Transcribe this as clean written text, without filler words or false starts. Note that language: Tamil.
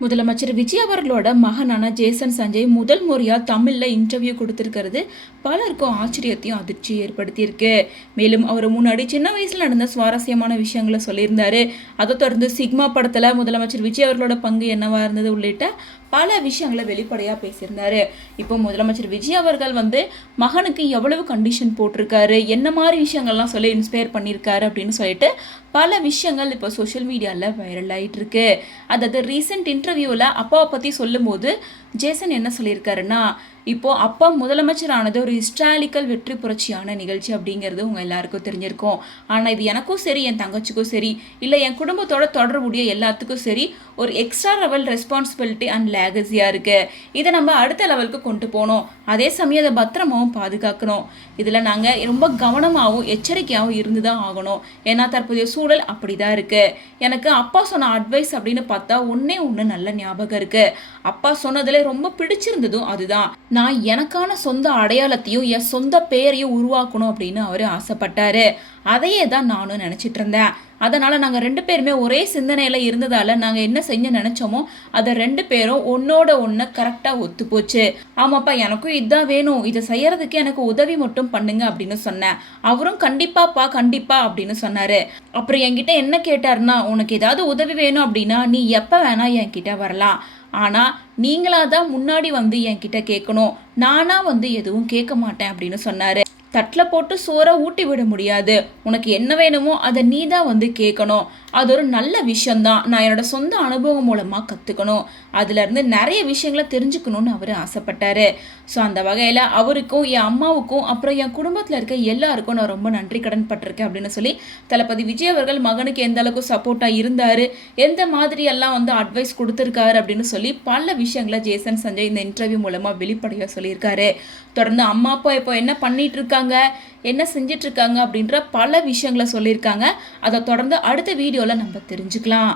முதலமைச்சர் விஜய் அவர்களோட மகனான ஜேசன் சஞ்சய் முதல் முறையாக தமிழில் இன்டர்வியூ கொடுத்துருக்கிறது பலருக்கும் ஆச்சரியத்தையும் அதிர்ச்சியும் ஏற்படுத்தியிருக்கு. மேலும் அவர் முன்னாடி சின்ன வயசில் நடந்த சுவாரஸ்யமான விஷயங்களை சொல்லியிருந்தாரு. அதை தொடர்ந்து சிக்மா படத்தில் முதலமைச்சர் விஜய் அவர்களோட பங்கு என்னவா இருந்தது உள்ளிட்ட பல விஷயங்களை வெளிப்படையாக பேசியிருந்தாரு. இப்போ முதலமைச்சர் விஜய் அவர்கள் மகனுக்கு எவ்வளவு கண்டிஷன் போட்டிருக்காரு, என்ன மாதிரி விஷயங்கள்லாம் சொல்லி இன்ஸ்பயர் பண்ணியிருக்காரு அப்படின்னு சொல்லிட்டு பல விஷயங்கள் இப்போ சோஷியல் மீடியாவில் வைரல் ஆகிட்டு இருக்கு. அதாவது ரீசெண்ட் இன்டர்வியூவில் அப்பாவை பற்றி சொல்லும்போது ஜேசன் என்ன சொல்லியிருக்காருன்னா, இப்போது அப்பா முதலமைச்சர் ஆனது ஒரு ஹிஸ்டாரிக்கல் வெற்றி புரட்சியான நிகழ்ச்சி அப்படிங்கிறது உங்கள் எல்லாருக்கும் தெரிஞ்சிருக்கும். ஆனால் இது எனக்கும் சரி, என் தங்கச்சிக்கும் சரி, இல்லை என் குடும்பத்தோட தொடர்புடைய எல்லாத்துக்கும் சரி ஒரு எக்ஸ்ட்ரா லெவல் ரெஸ்பான்சிபிலிட்டி அண்ட் லேகசியாக இருக்குது. இதை நம்ம அடுத்த லெவலுக்கு கொண்டு போகணும், அதே சமயம் அதை பத்திரமாகவும் பாதுகாக்கணும். இதில் நாங்கள் ரொம்ப கவனமாகவும் எச்சரிக்கையாகவும் இருந்து தான் ஆகணும். ஏன்னா தற்போதைய சூழல் அப்படி தான் இருக்குது. எனக்கு அப்பா சொன்ன அட்வைஸ் அப்படின்னு பார்த்தா ஒன்றே ஒன்று நல்ல ஞாபகம் இருக்குது. அப்பா சொன்னதில் ரொம்ப பிடிச்சிருந்ததும் அதுதான், நான் எனக்கான சொந்த அடையாளத்தையும் என் சொந்த பெயரையும் உருவாக்கணும் அப்படின்னு அவர் ஆசைப்பட்டாரு. அதையே தான் நானும் நினச்சிட்டு இருந்தேன். அதனால் நாங்கள் 2 பேருமே ஒரே சிந்தனையில் இருந்ததால் நாங்கள் என்ன செஞ்சு நினச்சோமோ அதை 2 பேரும் ஒன்றோட ஒன்று கரெக்டாக ஒத்து போச்சு. ஆமாப்பா, எனக்கும் இதுதான் வேணும், இதை செய்யறதுக்கு எனக்கு உதவி மட்டும் பண்ணுங்க அப்படின்னு சொன்னேன். அவரும் கண்டிப்பாப்பா கண்டிப்பா அப்படின்னு சொன்னார். அப்புறம் என்கிட்ட என்ன கேட்டாருன்னா, உனக்கு ஏதாவது உதவி வேணும் அப்படின்னா நீ எப்போ வேணா என்கிட்ட வரலாம், ஆனால் நீங்களாக தான் முன்னாடி என்கிட்ட கேட்கணும், நானாக எதுவும் கேட்க மாட்டேன் அப்படின்னு சொன்னார். தட்டில் போட்டு சோறை ஊட்டி விட முடியாது, உனக்கு என்ன வேணுமோ அதை நீ தான் கேட்கணும். அது ஒரு நல்ல விஷயந்தான், நான் என்னோட சொந்த அனுபவம் மூலமாக கற்றுக்கணும், அதுலேருந்து நிறைய விஷயங்களை தெரிஞ்சுக்கணும்னு அவர் ஆசைப்பட்டார். ஸோ அந்த வகையில் அவருக்கும் என் அம்மாவுக்கும் அப்புறம் என் குடும்பத்தில் இருக்க எல்லாருக்கும் நான் ரொம்ப நன்றி கடன் பட்டிருக்கேன் அப்படின்னு சொல்லி தளபதி விஜய் அவர்கள் மகனுக்கு எந்த அளவுக்கு சப்போர்ட்டாக இருந்தார், எந்த மாதிரி எல்லாம் அட்வைஸ் கொடுத்துருக்காரு அப்படின்னு சொல்லி பல விஷயங்களை ஜேசன் சஞ்சய் இந்த இன்டர்வியூ மூலமாக வெளிப்படையாக சொல்லியிருக்காரு. தொடர்ந்து அம்மா அப்பா இப்போ என்ன பண்ணிட்டு இருக்காங்க, என்ன செஞ்சிட்டு இருக்காங்க அப்படின்ற பல விஷயங்களை சொல்லியிருக்காங்க. அதை தொடர்ந்து அடுத்த வீடியோவில் நம்ம தெரிஞ்சுக்கலாம்.